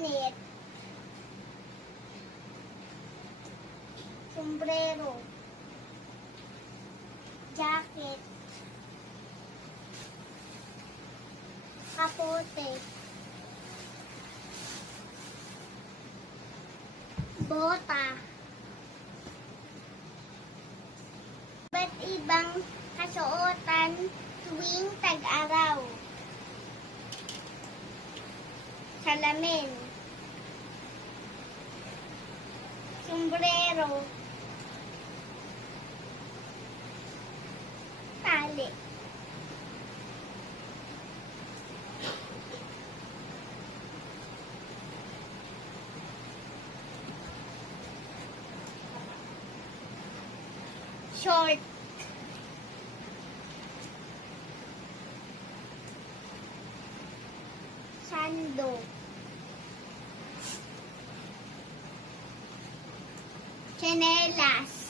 bonnet, sombrero, jacket, kapote, bota, iba't ibang kasuotan tuwing tag-araw, salamin, sombrero, tali, short, sando, tsinelas,